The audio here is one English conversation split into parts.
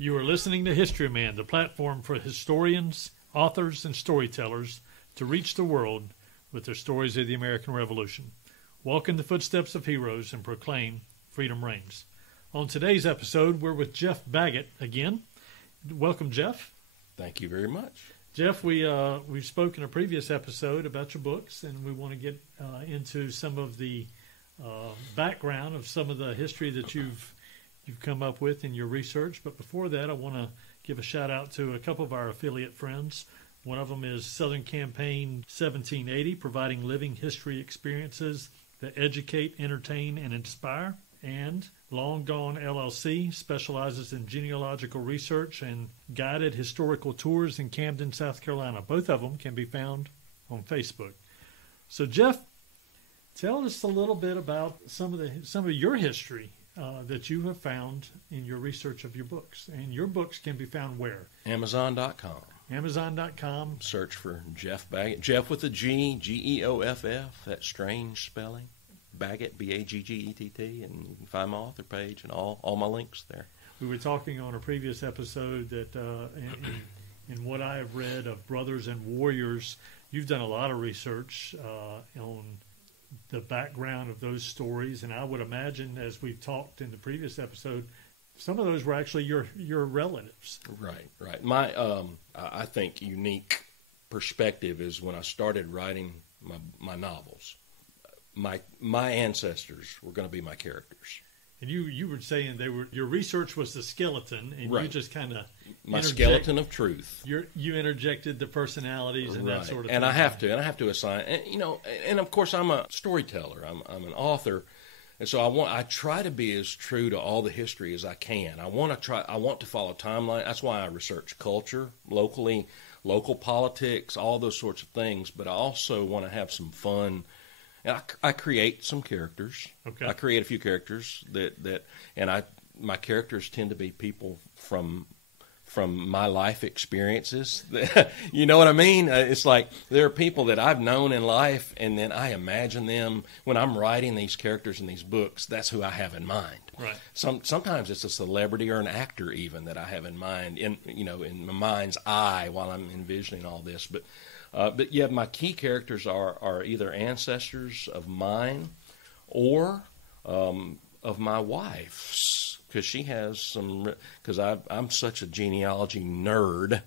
You are listening to Historyman, the platform for historians, authors, and storytellers to reach the world with their stories of the American Revolution. Walk in the footsteps of heroes and proclaim freedom reigns. On today's episode, we're with Geoff Baggett again. Welcome, Geoff. Thank you very much. Geoff, we've spoken in a previous episode about your books, and we want to get into some of the background of some of the history that you've come up with in your research. But before that, I want to give a shout out to a couple of our affiliate friends. One of them is Southern Campaign 1780, providing living history experiences that educate, entertain, and inspire. And Long Gone LLC specializes in genealogical research and guided historical tours in Camden, South Carolina. Both of them can be found on Facebook. So, Geoff, tell us a little bit about some of your history that you have found in your research of your books. And your books can be found where? Amazon.com. Amazon.com. Search for Geoff Baggett. Geoff with a G, Geoff. That strange spelling. Baggett, Baggett, and you can find my author page and all my links there. We were talking on a previous episode that in what I have read of Brothers and Warriors, you've done a lot of research on the background of those stories, and I would imagine, as we've talked in the previous episode, some of those were actually your relatives. Right. My I think unique perspective is when I started writing my novels. My ancestors were going to be my characters. And you were saying your research was the skeleton, and right. You just kind of my skeleton of truth. You interjected the personalities and that sort of thing. And I have to assign, and of course I'm a storyteller. I'm an author, and so I try to be as true to all the history as I can. I want to follow timeline. That's why I research culture locally, local politics, all those sorts of things. But I also want to have some fun. And I create some characters. Okay. I create a few characters my characters tend to be people from my life experiences. You know what I mean? It's like there are people that I've known in life, and then I imagine them when I'm writing these characters in these books. That's who I have in mind. Right. Sometimes it's a celebrity or an actor even that I have in mind in my mind's eye while I'm envisioning all this, but yeah, my key characters are either ancestors of mine or of my wife's, because she has some. Because I'm such a genealogy nerd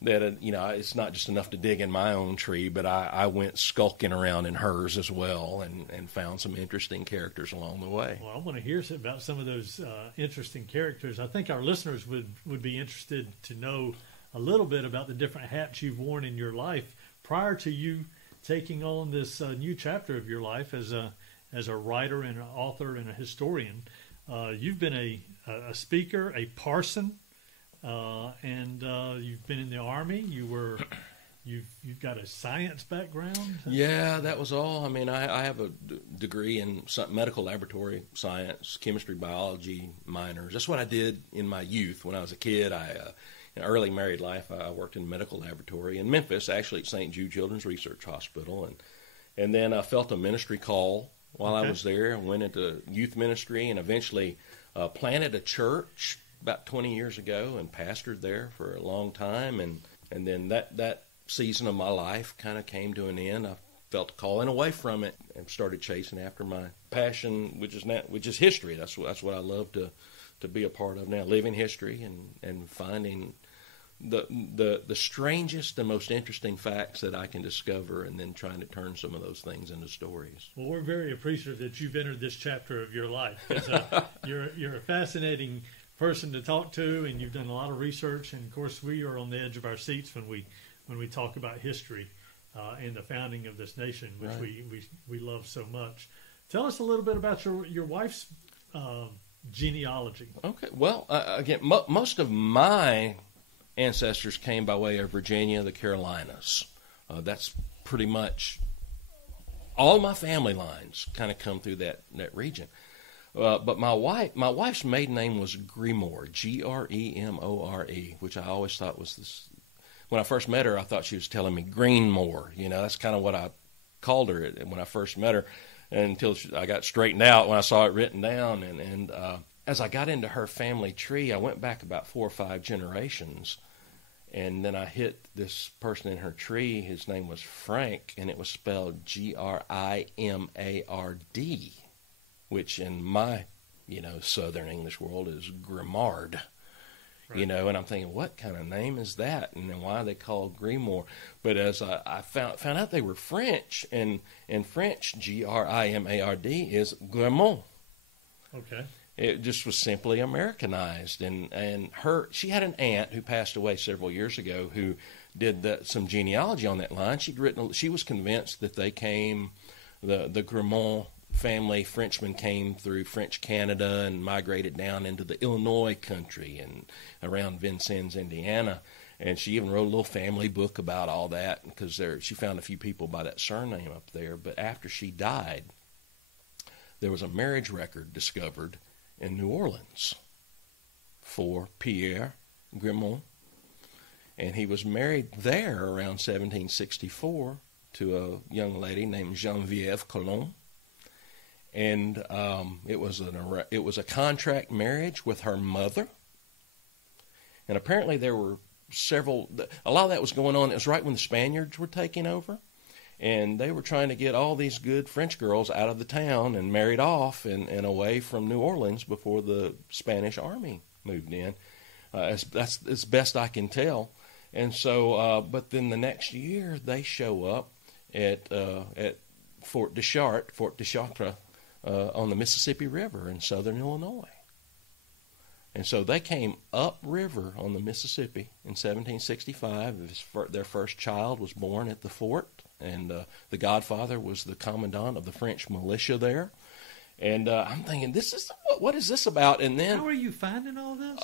that it's not just enough to dig in my own tree, but I went skulking around in hers as well and found some interesting characters along the way. Well, I want to hear about some of those interesting characters. I think our listeners would be interested to know a little bit about the different hats you've worn in your life prior to you taking on this new chapter of your life as a writer and an author and a historian. You've been a speaker, a parson, and you've been in the Army. You've got a science background. Yeah, that was all. I mean, I have a degree in medical laboratory science, chemistry, biology minors. That's what I did in my youth when I was a kid. In early married life, I worked in a medical laboratory in Memphis, actually at St. Jude Children's Research Hospital, and then I felt a ministry call while I was there and went into youth ministry and eventually planted a church about 20 years ago and pastored there for a long time, and then that season of my life kind of came to an end. I felt a calling away from it and started chasing after my passion, which is history. That's what I love to be a part of now, living history and finding the strangest and most interesting facts that I can discover, and then trying to turn some of those things into stories. Well, we're very appreciative that you've entered this chapter of your life. You're a fascinating person to talk to, and you've done a lot of research. And of course, we are on the edge of our seats when we talk about history and the founding of this nation, which right. we love so much. Tell us a little bit about your wife's genealogy. Okay. Well, again, most of my ancestors came by way of Virginia, the Carolinas. That's pretty much all my family lines kind of come through that region. But my wife's maiden name was Gremore, Gremore, which I always thought was this. When I first met her, I thought she was telling me Greenmore. That's kind of what I called her when I first met her, until I got straightened out when I saw it written down. And as I got into her family tree, I went back about 4 or 5 generations, and then I hit this person in her tree. His name was Frank, and it was spelled Grimard, which in my, Southern English world is Grimard. Right. And I'm thinking, what kind of name is that? And then why are they called Grimoire? But as I found out they were French, and in French, Grimard is Grimond. Okay. It just was simply Americanized. And she had an aunt who passed away several years ago who did some genealogy on that line. She was convinced that they came, the Grimond family, Frenchmen came through French Canada and migrated down into the Illinois country and around Vincennes, Indiana. And she even wrote a little family book about all that, because she found a few people by that surname up there. But after she died, there was a marriage record discovered in New Orleans for Pierre Grimond. And he was married there around 1764 to a young lady named Geneviève Colomb. And it was a contract marriage with her mother. And apparently there were a lot of that was going on. It was right when the Spaniards were taking over. And they were trying to get all these good French girls out of the town and married off and away from New Orleans before the Spanish army moved in. That's as best I can tell. And so, but then the next year they show up at Fort Deschartres, on the Mississippi River in southern Illinois. And so they came upriver on the Mississippi in 1765. Their first child was born at the fort, and the godfather was the commandant of the French militia there. And I'm thinking, what is this about? And then, how are you finding all this?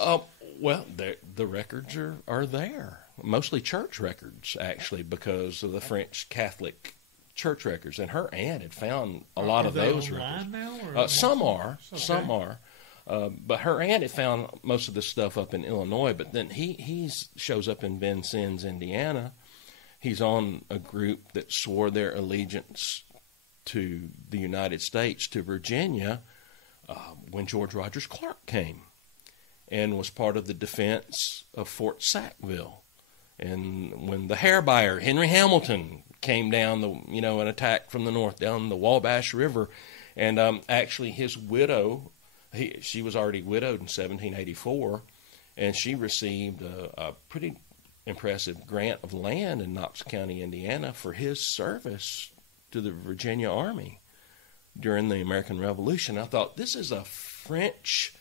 Well, the records are there, mostly church records, actually, because of the French Catholic church records. And her aunt had found a lot of those records. Now, some are, okay. Some are. But her aunt had found most of this stuff up in Illinois. But then he shows up in Vincennes, Indiana. He's on a group that swore their allegiance to the United States, to Virginia, when George Rogers Clark came, and was part of the defense of Fort Sackville. And when the hair buyer, Henry Hamilton, came down an attack from the north down the Wabash River, and actually his widow, she was already widowed in 1784, and she received a pretty impressive grant of land in Knox County, Indiana, for his service to the Virginia Army during the American Revolution. I thought, this is a French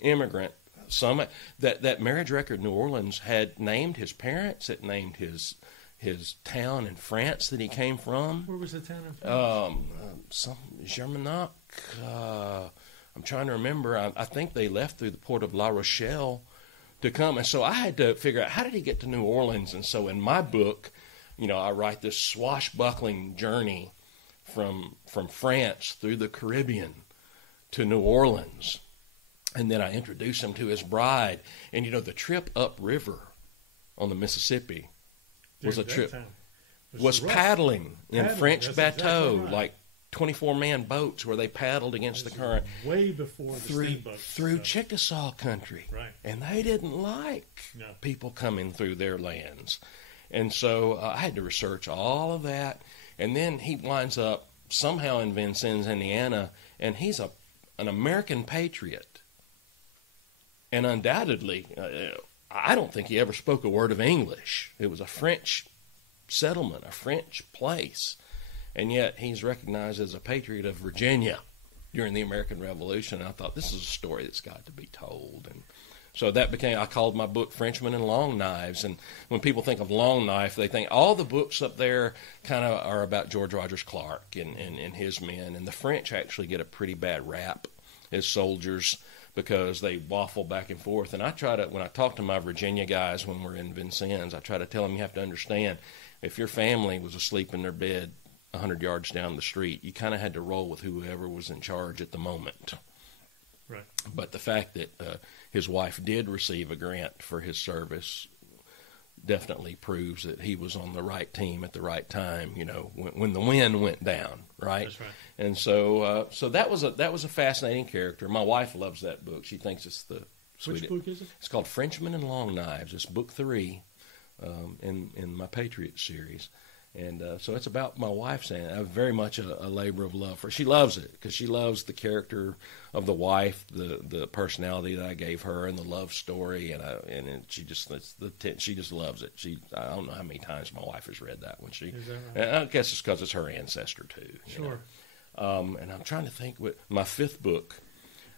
immigrant. That marriage record in New Orleans had named his parents. It named his town in France that he came from. Where was the town in France? Some Germanac. I'm trying to remember. I think they left through the port of La Rochelle to come. And so I had to figure out, how did he get to New Orleans? And so in my book, I write this swashbuckling journey from France through the Caribbean to New Orleans. And then I introduce him to his bride. And, the trip upriver on the Mississippi was paddling in French bateaux, exactly right. Like 24-man boats where they paddled against the current. Way before the steamboats. Through Chickasaw country. Right. And they didn't like people coming through their lands. And so I had to research all of that. And then he winds up somehow in Vincennes, Indiana, and he's an American patriot. And undoubtedly, I don't think he ever spoke a word of English. It was a French settlement, a French place. And yet he's recognized as a patriot of Virginia during the American Revolution. And I thought, this is a story that's got to be told. And so I called my book Frenchmen and Long Knives. And when people think of Long Knife, they think all the books up there kind of are about George Rogers Clark and his men. And the French actually get a pretty bad rap as soldiers, because they waffle back and forth. And when I talk to my Virginia guys when we're in Vincennes, I try to tell them, you have to understand, if your family was asleep in their bed 100 yards down the street, you kind of had to roll with whoever was in charge at the moment. Right. But the fact that his wife did receive a grant for his service definitely proves that he was on the right team at the right time, when the wind went down, right? That's right. And so that was a fascinating character. My wife loves that book. She thinks it's the sweetest. Which book is it? It's called Frenchmen and Long Knives. It's book 3 in my Patriots series. And so it's about my wife saying very much a labor of love for her. She loves it because she loves the character of the wife, the personality that I gave her, and the love story. She just loves it. I don't know how many times my wife has read that one. Is that right? I guess it's because it's her ancestor too. Sure. And I'm trying to think what my 5th book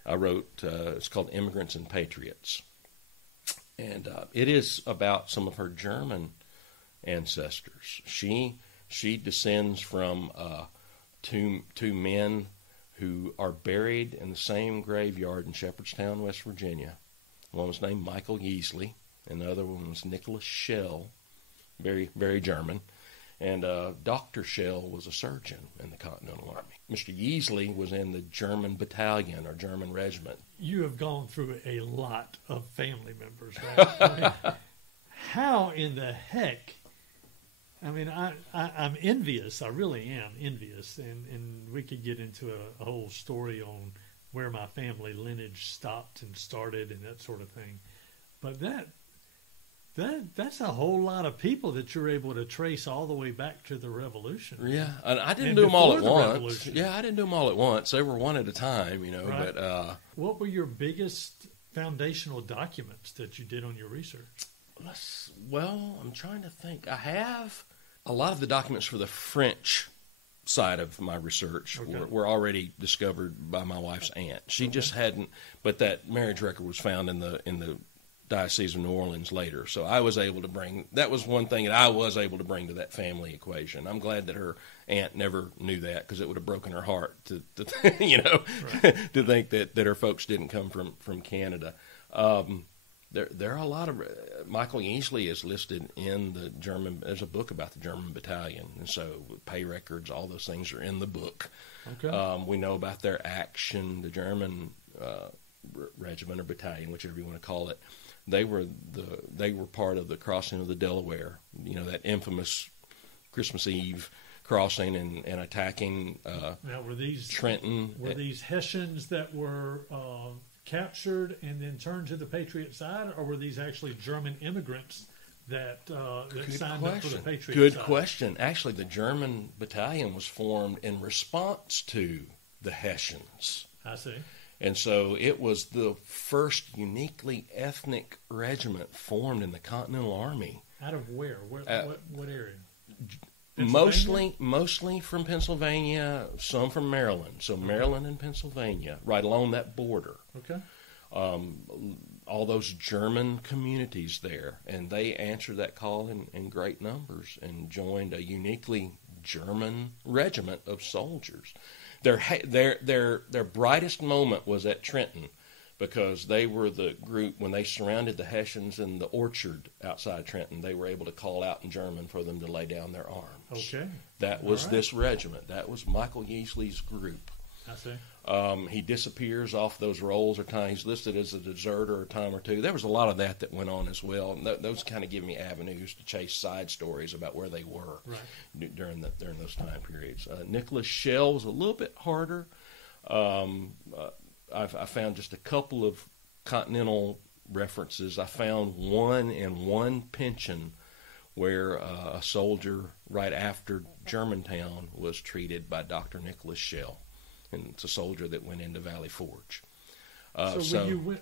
I wrote. It's called Immigrants and Patriots, and it is about some of her German ancestors. She descends from two men who are buried in the same graveyard in Shepherdstown, West Virginia. One was named Michael Yeasley, and the other one was Nicholas Schell, very, very German. And Dr. Schell was a surgeon in the Continental Army. Mr. Yeasley was in the German Battalion or German Regiment. You have gone through a lot of family members, right? I mean, how in the heck? I mean, I'm envious. I really am envious. And we could get into a whole story on where my family lineage stopped and started and that sort of thing. But that's a whole lot of people that you're able to trace all the way back to the Revolution. Yeah, and I didn't do them all at once. Revolution. Yeah, I didn't do them all at once. They were one at a time, Right. But what were your biggest foundational documents that you did on your research? Well, I'm trying to think. I have a lot of the documents for the French side of my research were already discovered by my wife's aunt. She just hadn't, but that marriage record was found in the Diocese of New Orleans later. So I was able to that was one thing that I was able to bring to that family equation. I'm glad that her aunt never knew that, because it would have broken her heart to to think that her folks didn't come from Canada. There are a lot of Michael Yeasley is listed in the German. There's a book about the German Battalion, and so pay records, all those things are in the book. Okay. We know about their action. The German regiment or battalion, whichever you want to call it, they were part of the crossing of the Delaware. That infamous Christmas Eve crossing and attacking. Now, were these Trenton? Were these Hessians that were captured and then turned to the Patriot side, or were these actually German immigrants that signed up for the Patriot Good side? question. Actually, the German battalion was formed in response to the Hessians. I see. And so it was the first uniquely ethnic regiment formed in the Continental Army. Out of where? What area? Mostly from Pennsylvania, some from Maryland. So Maryland and Pennsylvania, right along that border. Okay. All those German communities there, and they answered that call in great numbers and joined a uniquely German regiment of soldiers. Their brightest moment was at Trenton, because they were the group, when they surrounded the Hessians in the orchard outside Trenton, they were able to call out in German for them to lay down their arms. Okay. That was this regiment. That was Michael Yeasley's group. I see. He disappears off those rolls, or time he's listed as a deserter a time or two. There was a lot of that went on as well. And those kind of give me avenues to chase side stories about where they were during those time periods. Nicholas Schell was a little bit harder. I found just a couple of continental references. I found one in one pension where a soldier right after Germantown was treated by Dr. Nicholas Schell. And it's a soldier that went into Valley Forge. So when you went,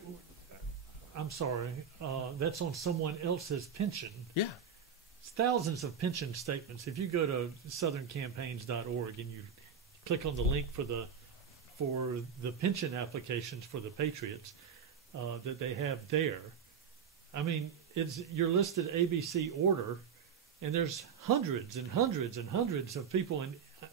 I'm sorry, that's on someone else's pension. Yeah. It's thousands of pension statements. If you go to southerncampaigns.org and you click on the link for the pension applications for the Patriots that they have there, I mean, you're listed ABC order, and there's hundreds and hundreds and hundreds of people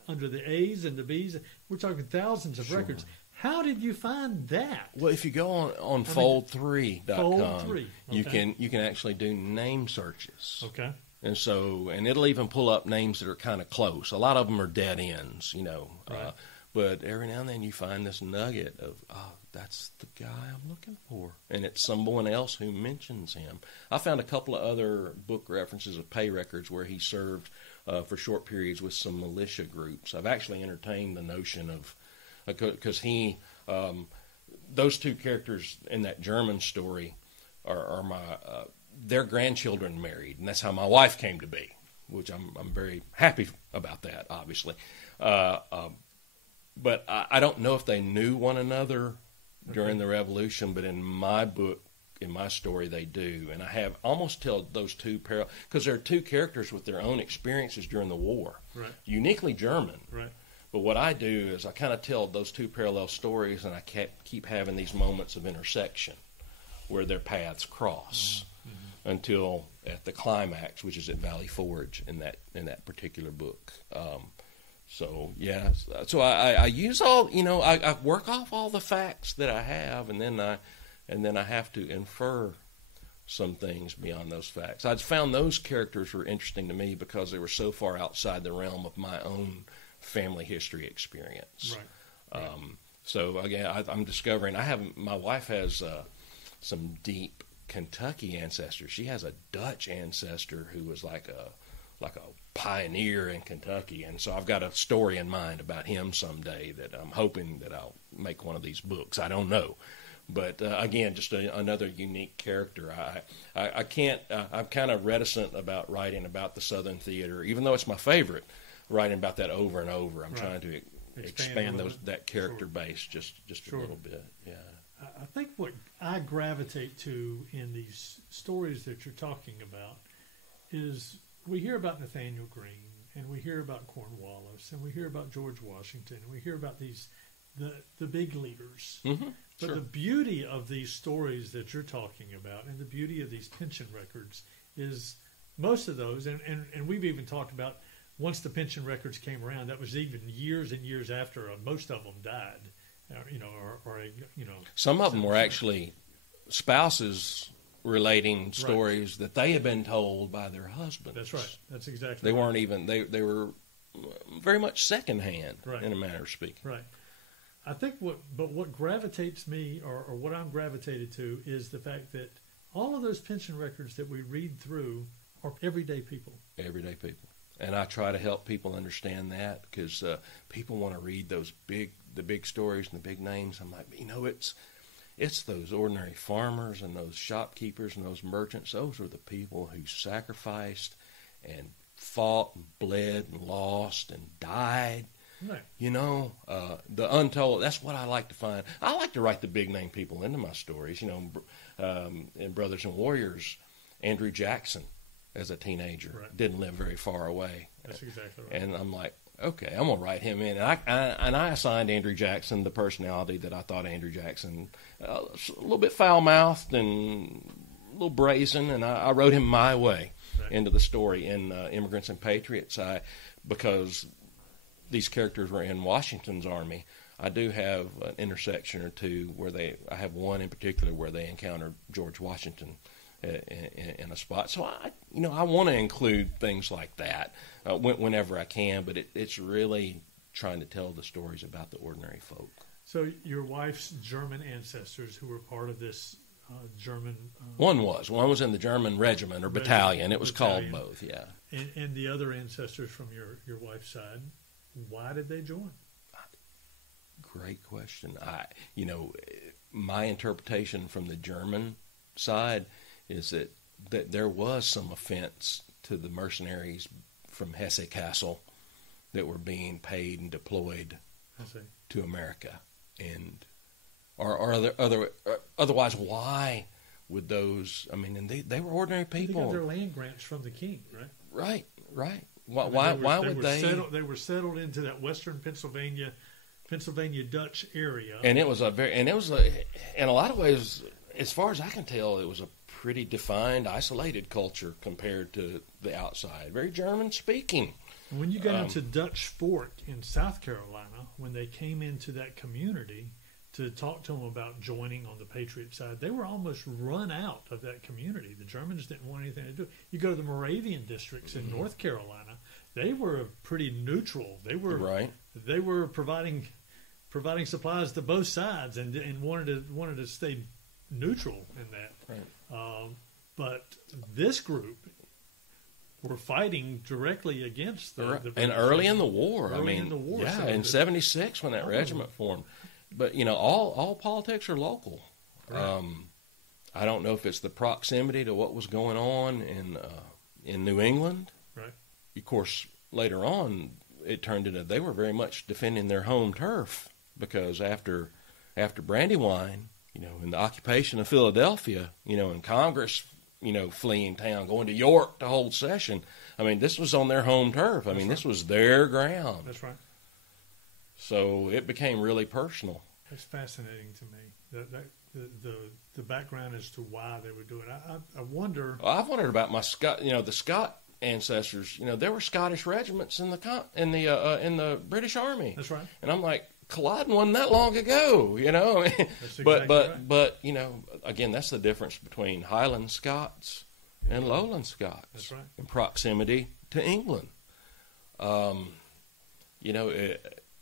under the A's and the B's. We're talking thousands of records. How did you find that? Well, if you go on fold3.com, Fold3, okay. you can actually do name searches. Okay. And it'll even pull up names that are kind of close. A lot of them are dead ends, Right. But every now and then you find this nugget of, oh, that's the guy I'm looking for. And it's someone else who mentions him. I found a couple of other book references of pay records where he served for short periods with some militia groups. I've actually entertained the notion of, because those two characters in that German story are my, their grandchildren married. And that's how my wife came to be, which I'm very happy about that, obviously. But I don't know if they knew one another during the Revolution, but in my book, in my story, they do. And I have almost tell those two parallel, because there are two characters with their own experiences during the war, right. Uniquely German. Right. But what I do is I kind of tell those two parallel stories, and I keep having these moments of intersection where their paths cross until at the climax, which is at Valley Forge in that particular book. So yeah, so I use all, I work off all the facts that I have, and then I have to infer some things beyond those facts. I found those characters were interesting to me because they were so far outside the realm of my own family history experience. Right. So again, I'm discovering my wife has some deep Kentucky ancestors. She has a Dutch ancestor who was like a pioneer in Kentucky, and so I've got a story in mind about him someday that I'm hoping that I'll make one of these books. I don't know, but again, just another unique character. I can't. I'm kind of reticent about writing about the Southern Theater, even though it's my favorite. Writing about that over and over, I'm trying to expand that character base just a little bit. Yeah. I think what I gravitate to in these stories that you're talking about is we hear about Nathaniel Greene, and we hear about Cornwallis, and we hear about George Washington, and we hear about the big leaders. Mm-hmm. But the beauty of these stories that you're talking about, and the beauty of these pension records, is most of those, and we've even talked about once the pension records came around, that was even years and years after most of them died. Some of them were actually spouses relating stories that they had been told by their husbands. That's right. That's exactly. They weren't even they were very much secondhand, in a manner of speaking. Right. I think what gravitates me, or what I'm gravitated to, is the fact that all of those pension records that we read through are everyday people. Everyday people. And I try to help people understand that, because people want to read the big stories and the big names. I'm like, it's those ordinary farmers and those shopkeepers and those merchants. Those are the people who sacrificed and fought and bled and lost and died. Right. The untold. That's what I like to find. I like to write the big name people into my stories. In Brothers and Warriors, Andrew Jackson, as a teenager, didn't live very far away. That's exactly right. And I'm like, okay, I'm gonna write him in. And I assigned Andrew Jackson the personality that I thought Andrew Jackson, a little bit foul-mouthed and a little brazen, and I wrote him my way into the story in Immigrants and Patriots. Because these characters were in Washington's army, I do have an intersection or two where I have one in particular where they encountered George Washington in a spot. So I want to include things like that whenever I can, but it's really trying to tell the stories about the ordinary folk. So your wife's German ancestors who were part of this German... One was in the German regiment or battalion. It was called both, yeah. And the other ancestors from your wife's side, why did they join? Great question. My interpretation from the German side is that there was some offense to the mercenaries from Hesse Castle that were being paid and deployed to America, otherwise, why would those? I mean, and they were ordinary people. They got their land grants from the king, right? Right. Why would they? They were settled into that western Pennsylvania Dutch area, and it was in a lot of ways, as far as I can tell, it was a pretty defined, isolated culture compared to the outside. Very German-speaking. When you got into Dutch Fork in South Carolina, when they came into that community to talk to them about joining on the Patriot side, they were almost run out of that community. The Germans didn't want anything to do. You go to the Moravian districts in North Carolina, they were pretty neutral. They were providing providing supplies to both sides and wanted to stay neutral in that. Right. But this group were fighting directly against the and early in the war. Early in the war, yeah, so in '76 when that regiment formed. But all politics are local. Right. I don't know if it's the proximity to what was going on in New England. Right. Of course, later on, it turned into they were very much defending their home turf because after Brandywine, in the occupation of Philadelphia, and Congress, fleeing town, going to York to hold session. I mean, this was on their home turf. I mean, this was their ground. That's right. So it became really personal. It's fascinating to me the background as to why they would do it. I wonder. Well, I've wondered about my Scott. The Scott ancestors. There were Scottish regiments in the British Army. That's right. And I'm like, Culloden wasn't that long ago. That's exactly right. But again, that's the difference between Highland Scots and Lowland Scots. That's right. In proximity to England.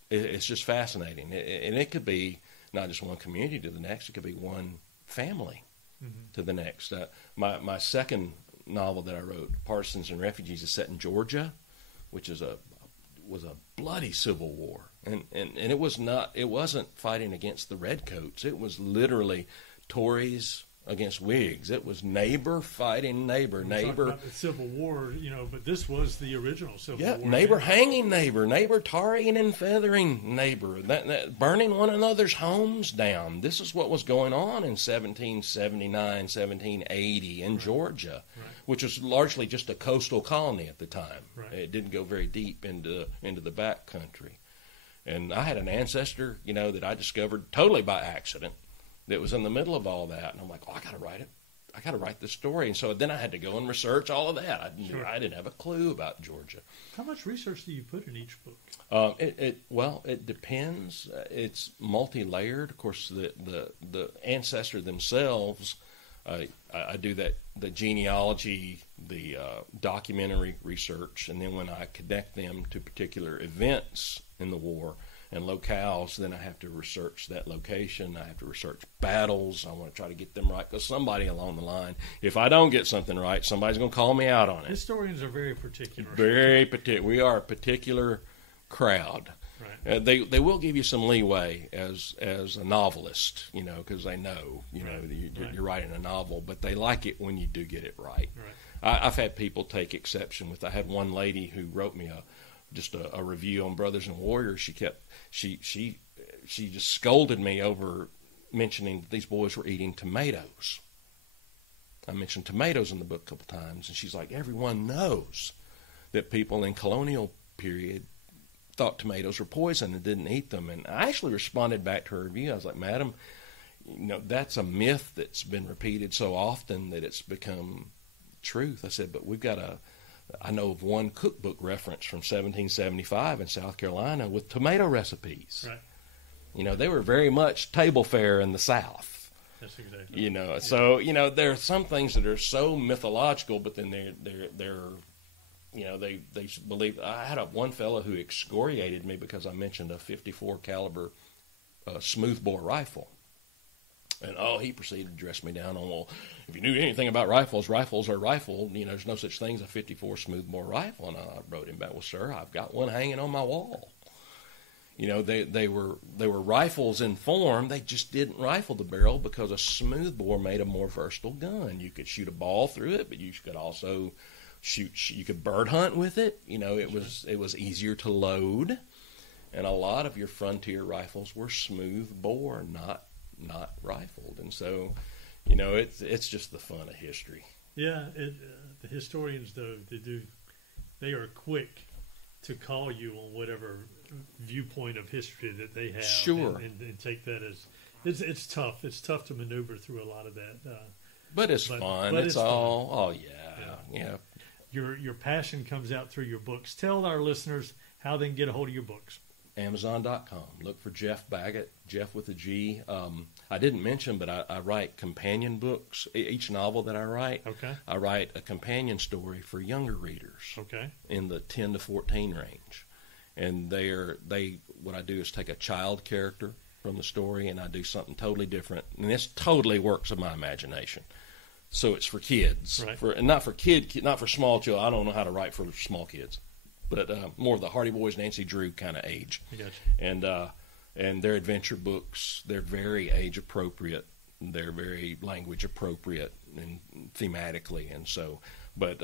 It's just fascinating, and it could be not just one community to the next; it could be one family to the next. My second novel that I wrote, Parsons and Refugees, is set in Georgia, which was a bloody civil war, and it wasn't fighting against the redcoats. It was literally Tories against Whigs. It was neighbor fighting neighbor. Neighbor. About the Civil War, but this was the original Civil War. Yeah, neighbor hanging neighbor, neighbor tarring and feathering neighbor, that burning one another's homes down. This is what was going on in 1779, 1780 in Georgia, which was largely just a coastal colony at the time. Right. It didn't go very deep into the back country. And I had an ancestor, that I discovered totally by accident, that was in the middle of all that, and I'm like, I got to write it. I got to write this story, and so then I had to go and research all of that. I didn't have a clue about Georgia. How much research do you put in each book? It depends. It's multi-layered. Of course, the ancestor themselves. I do the genealogy, the documentary research, and then when I connect them to particular events in the war and locales, then I have to research that location. I have to research battles. I want to try to get them right because somebody along the line, if I don't get something right, somebody's going to call me out on it. Historians are very particular. Very particular. We are a particular crowd. Right. They will give you some leeway as a novelist, because they know, you're writing a novel, but they like it when you do get it right. I've had people take exception with. I had one lady who wrote me just a review on Brothers and Warriors. She just scolded me over mentioning that these boys were eating tomatoes. I mentioned tomatoes in the book a couple times, and she's like, everyone knows that people in colonial period thought tomatoes were poison and didn't eat them. And I actually responded back to her review. I was like, madam, that's a myth that's been repeated so often that it's become truth. I said, but I know of one cookbook reference from 1775 in South Carolina with tomato recipes. Right. They were very much table fare in the South. That's exactly. So there are some things that are so mythological, but then they're they believe. I had one fellow who excoriated me because I mentioned a 54 caliber smoothbore rifle. And he proceeded to dress me down on, well, if you knew anything about rifles are rifle. There's no such thing as a 54 smoothbore rifle. And I wrote him back, well, sir, I've got one hanging on my wall. They were rifles in form. They just didn't rifle the barrel because a smoothbore made a more versatile gun. You could shoot a ball through it, but you could also you could bird hunt with it. It was easier to load. And a lot of your frontier rifles were smooth bore, not rifled. And so, it's just the fun of history. Yeah, the historians, though, they are quick to call you on whatever viewpoint of history that they have. Sure. And take that as, it's tough. It's tough to maneuver through a lot of that. But it's fun. It's all, fun. Yeah. Your passion comes out through your books. Tell our listeners how they can get a hold of your books. Amazon.com. Look for Geoff Baggett, Geoff with a G. I didn't mention, but I write companion books. Each novel that I write, I write a companion story for younger readers. Okay. In the 10 to 14 range, and they what I do is take a child character from the story, and I do something totally different. And this totally works of my imagination. So it's for kids, right. And not for small children. I don't know how to write for small kids, but more of the Hardy Boys, Nancy Drew kind of age. I gotcha. And their adventure books, they're very age appropriate. They're very language appropriate and thematically, and so. But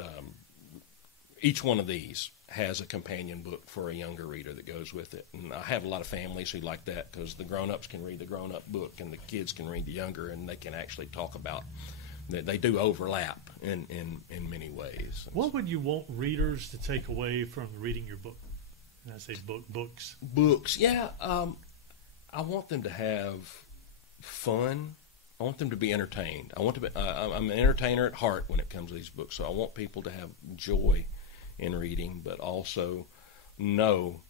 each one of these has a companion book for a younger reader that goes with it. And I have a lot of families who like that because the grown-ups can read the grown-up book and the kids can read the younger, and they can actually talk about that. They do overlap in many ways. What would you want readers to take away from reading your book? And I say books. Books, yeah. I want them to have fun. I want them to be entertained. I'm an entertainer at heart when it comes to these books, so I want people to have joy in reading, but also know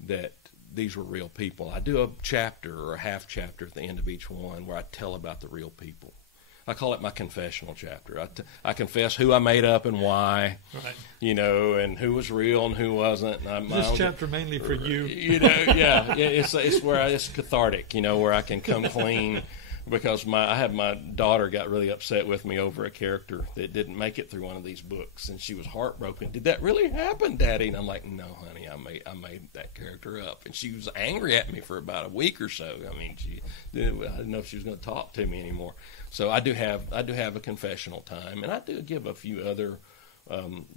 that these were real people. I do a chapter or a half chapter at the end of each one where I tell about the real people. I call it my confessional chapter. I confess who I made up and why, right. And who was real and who wasn't. This chapter mainly for you. It's where it's cathartic, where I can come clean. Because my daughter got really upset with me over a character that didn't make it through one of these books, and she was heartbroken. Did that really happen, Daddy? And I'm like, no, honey, I made that character up. And she was angry at me for about a week or so. I mean, I didn't know if she was going to talk to me anymore. So I do have a confessional time, and I do give a few other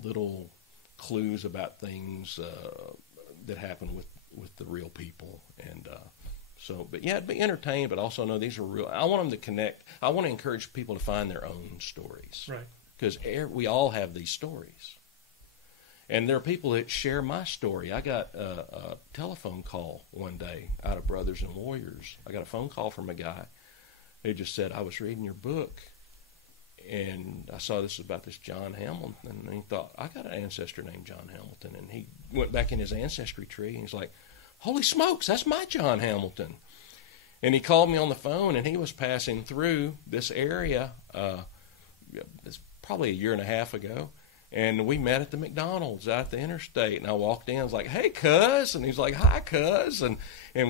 little clues about things that happen with the real people, and. But yeah, be entertained, but also know these are real. I want them to connect. I want to encourage people to find their own stories. Right. Because we all have these stories. And there are people that share my story. I got a telephone call one day out of Brothers and Warriors. I got a phone call from a guy who just said, I was reading your book, and I saw this about this John Hamilton. And he thought, I got an ancestor named John Hamilton. And he went back in his ancestry tree, and he's like, holy smokes, that's my John Hamilton. And he called me on the phone, and he was passing through this area it's probably a year and a half ago, and we met at the McDonald's out at the interstate. And I walked in, I was like, hey, cuz. And he's like, hi, cuz. And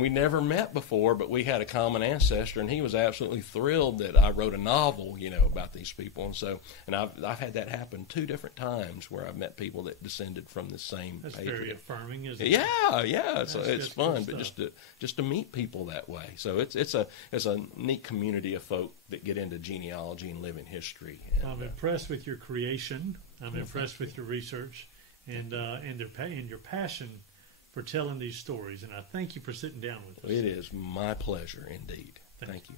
we never met before, but we had a common ancestor, and he was absolutely thrilled that I wrote a novel, about these people. And I've had that happen 2 different times where I've met people that descended from the same That's patriot. very affirming, isn't it? Yeah. So it's fun, but just to meet people that way. So it's a neat community of folk that get into genealogy and live in history. And, I'm impressed with your creation. I'm impressed with your research and your passion for telling these stories. And I thank you for sitting down with us. It is my pleasure indeed. Thank you.